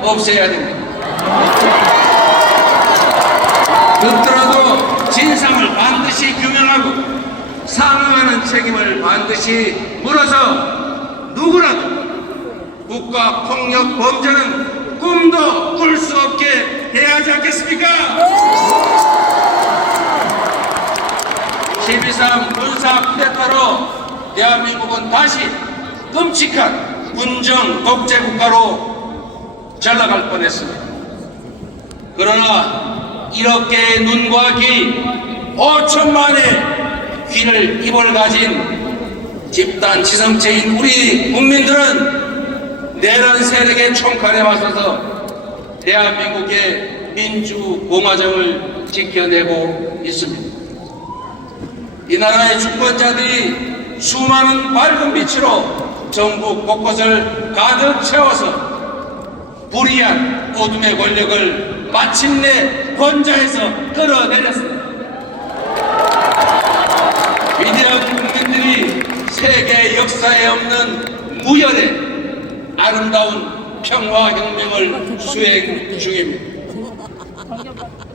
없애야 됩니다. 그렇더라도 진상을 반드시 규명하고 상응하는 책임을 반드시 물어서 누구라도 국가폭력 범죄는 꿈도 꿀 수 없게 해야 하지 않겠습니까? 12.3 군사 쿠데타로 대한민국은 다시 끔찍한 군정 독재 국가로 전락할 뻔했습니다. 그러나 이렇게 눈과 귀 5천만의 귀를 입을 가진 집단 지성체인 우리 국민들은 내란 세력의 총칼에 맞서서 대한민국의 민주공화정을 지켜내고 있습니다. 이 나라의 주권자들이 수많은 밝은 빛으로 전국 곳곳을 가득 채워서 불의한 어둠의 권력을 마침내 권좌에서 끌어내렸습니다. 위대한 국민들이 세계 역사에 없는 무열의 아름다운 평화혁명을 수행 중입니다.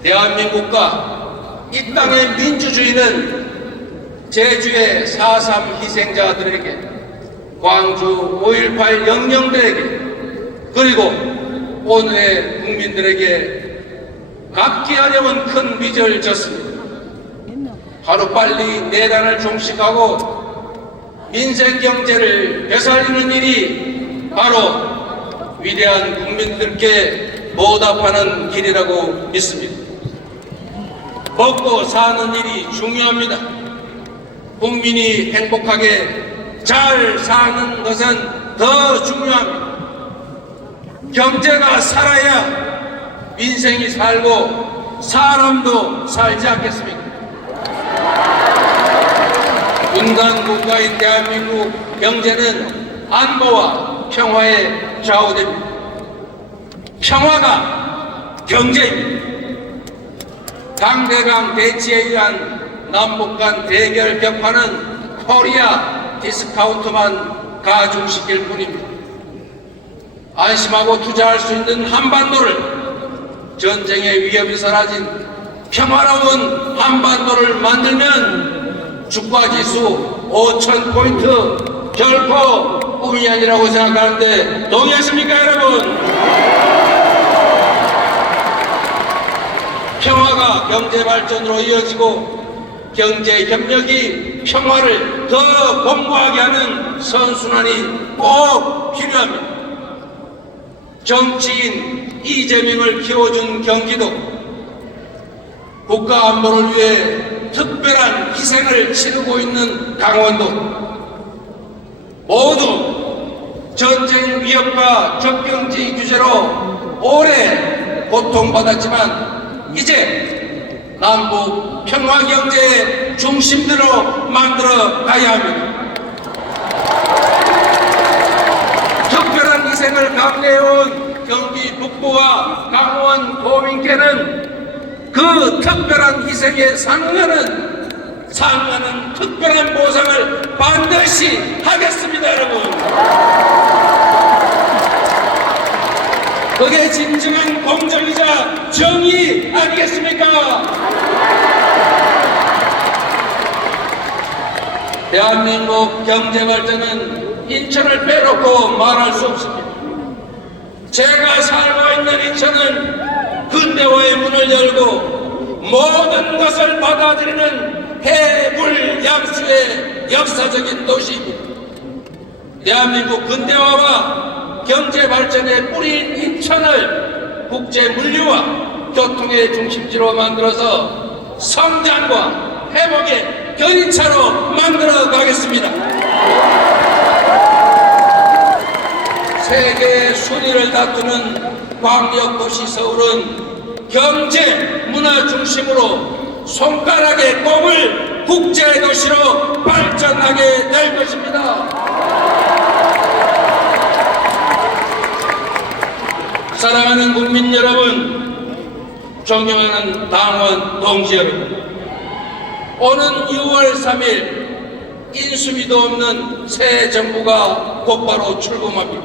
대한민국과 이 땅의 민주주의는 제주의 4.3 희생자들에게, 광주 5.18 영령들에게, 그리고 오늘의 국민들에게 갖기하려면 큰 빚을 졌습니다. 하루빨리 내란을 종식하고 민생경제를 되살리는 일이 바로 위대한 국민들께 보답하는 길이라고 믿습니다. 먹고 사는 일이 중요합니다. 국민이 행복하게 잘 사는 것은 더 중요합니다. 경제가 살아야 민생이 살고 사람도 살지 않겠습니까? 분단 국가인 대한민국 경제는 안보와 평화에 좌우됩니다. 평화가 경제입니다. 강대강 대치에 의한 남북 간 대결 격파는 코리아 디스카운트만 가중시킬 뿐입니다. 안심하고 투자할 수 있는 한반도를, 전쟁의 위협이 사라진 평화로운 한반도를 만들면 주가지수 5,000포인트 결코 꿈이 아니라고 생각하는데 동의하십니까, 여러분? 평화가 경제 발전으로 이어지고 경제 협력이 평화를 더 공고하게 하는 선순환이 꼭 필요합니다. 정치인 이재명을 키워준 경기도, 국가 안보를 위해 특별한 희생을 치르고 있는 강원도, 모두 전쟁 위협과 접경지 규제로 오래 고통받았지만 이제 남북 평화경제의 중심대로 만들어 가야 합니다. 특별한 희생을 감내해온 경기 북부와 강원 도민께는 그 특별한 희생에 상응하는 특별한 보상을 반드시 하겠습니다, 여러분. 그게 진정한 공정이자 정의 아니겠습니까? 대한민국 경제 발전은 인천을 빼놓고 말할 수 없습니다. 제가 살고 있는 인천은 근대화의 문을 열고 모든 것을 받아들이는 해불양수의 역사적인 도시입니다. 대한민국 근대화와 경제 발전의 뿌리인 인천을 국제 물류와 교통의 중심지로 만들어서 성장과 회복의 견인차로 만들어 가겠습니다. 세계 순위를 다투는 광역도시 서울은 경제, 문화 중심으로 손가락의 꼽을 국제도시로 발전하게 될 것입니다. 사랑하는 국민 여러분, 존경하는 당원 동지 여러분, 오는 6월 3일 인수위도 없는 새 정부가 곧바로 출범합니다.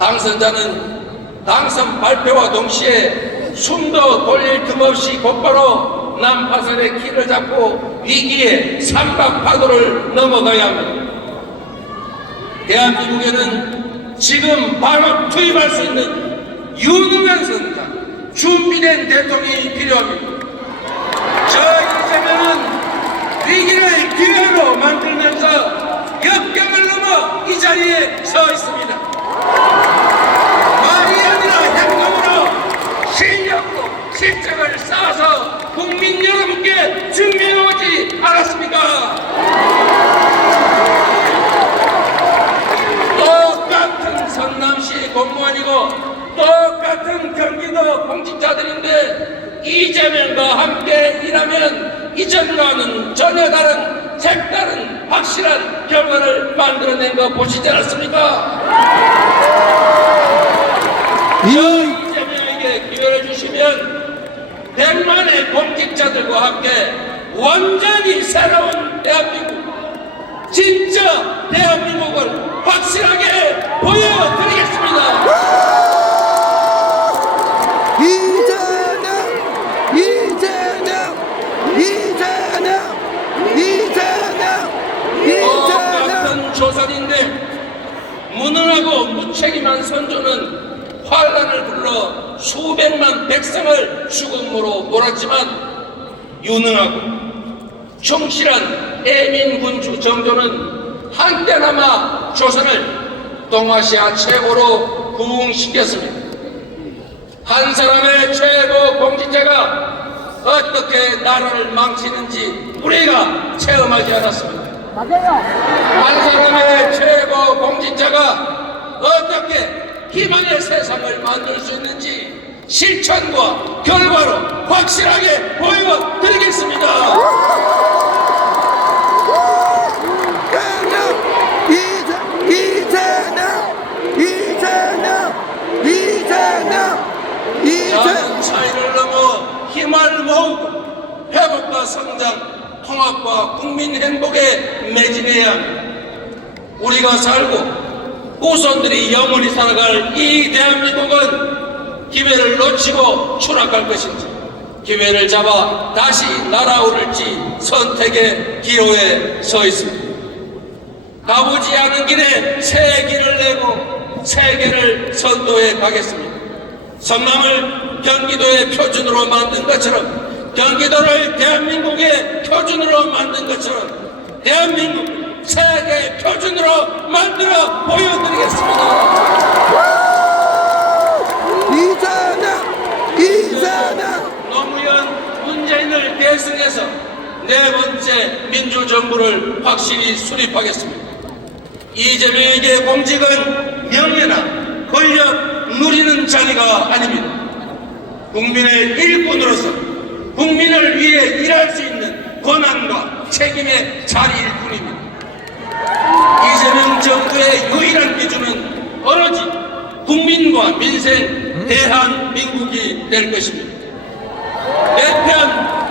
당선자는 당선 발표와 동시에 숨도 돌릴 틈 없이 곧바로 난파선의 길을 잡고 위기의 삼각파도를 넘어가야 합니다. 대한민국에는 지금 바로 투입할 수 있는 유능한 선장, 준비된 대통령이 필요합니다. 저 이재명은 위기를 기회로 만들면서 역경을 넘어 이 자리에 서 있습니다. 말이 아니라 행동으로 실력으로 실적을 쌓아서 국민 여러분께 증명하지 않았습니까? 똑같은 성남시 공무원이고 똑같은 경기도 공직자들인데 이재명과 함께 일하면 이전과는 전혀 다른 색다른 확실한 결과를 만들어낸 거 보시지 않았습니까? 저 이재명에게 기회를 주시면 100만의 공직자들과 함께 완전히 새로운 대한민국, 진짜 대한민국을 확실하게 보여드리겠습니다. 똑같은 조선인데 무능하고 무책임한 선조는 환란을 불러 수백만 백성을 죽음으로 몰았지만 유능하고 충실한 애민군주 정조는 한때나마 조선을 동아시아 최고로 부흥시켰습니다. 한 사람의 최고 공직자가 어떻게 나라를 망치는지 우리가 체험하지 않았습니다. 맞아요. 한 사람의 최고 공직자가 어떻게 희망의 세상을 만들 수 있는지 실천과 결과로 확실하게 보여드리겠습니다. 작은 차이를 넘어 힘을 모으고 회복과 성장, 통합과 국민 행복에 매진해야 합니다. 우리가 살고 후손들이 영원히 살아갈 이 대한민국은 기회를 놓치고 추락할 것인지 기회를 잡아 다시 날아오를지 선택의 기로에 서 있습니다. 가보지 않은 길에 새 길을 내고 세계를 선도해 가겠습니다. 성남을 경기도의 표준으로 만든 것처럼 경기도를 대한민국의 표준으로 만든 것처럼 대한민국 세계의 표준으로 만들어 보여드리겠습니다. 노무현 문재인을 대승해서 네 번째 민주정부를 확실히 수립하겠습니다. 이재명에게 공직은 명예나 권력 누리는 자리가 아닙니다. 국민의 일꾼으로서 국민을 위해 일할 수 있는 권한과 책임의 자리일 뿐입니다. 이재명 정부의 유일한 기준은 오로지 국민과 민생 대한민국이 될 것입니다.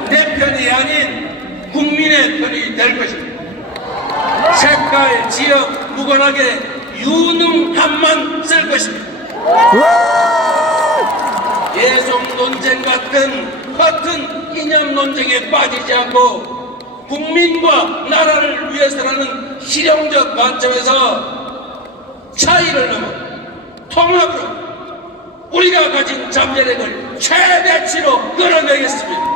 내 편이 아닌 국민의 편이 될 것입니다. 색깔, 지역 무관하게 유능함만 쓸 것입니다. 예속 논쟁 같은 허튼 이념 논쟁에 빠지지 않고 국민과 나라를 위해서라는 실용적 관점에서 차이를 넘어 통합으로 우리가 가진 잠재력을 최대치로 끌어내겠습니다.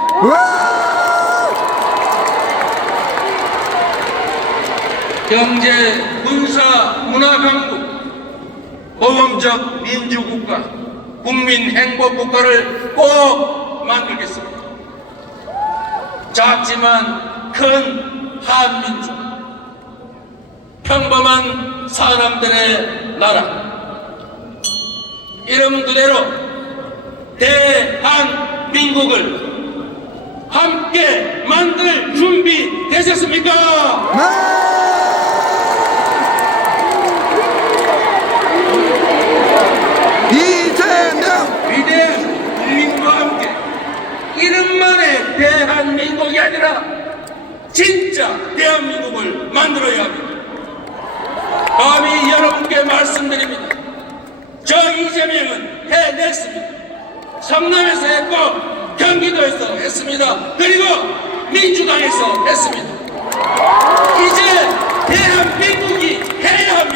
경제, 군사, 문화 강국, 모범적 민주국가, 국민 행복국가를 꼭 만들겠습니다. 작지만 큰 한민족, 평범한 사람들의 나라, 이름 그대로 대한민국을 함께 만들 준비 되셨습니까? 위대한 국민과 함께 이름만의 대한민국이 아니라 진짜 대한민국을 만들어야 합니다. 감히 여러분께 말씀드립니다. 저 이재명은 해냈습니다. 성남에서 했고 경기도에서 했습니다. 그리고 민주당에서 했습니다. 이제 대한민국이 해야 합니다.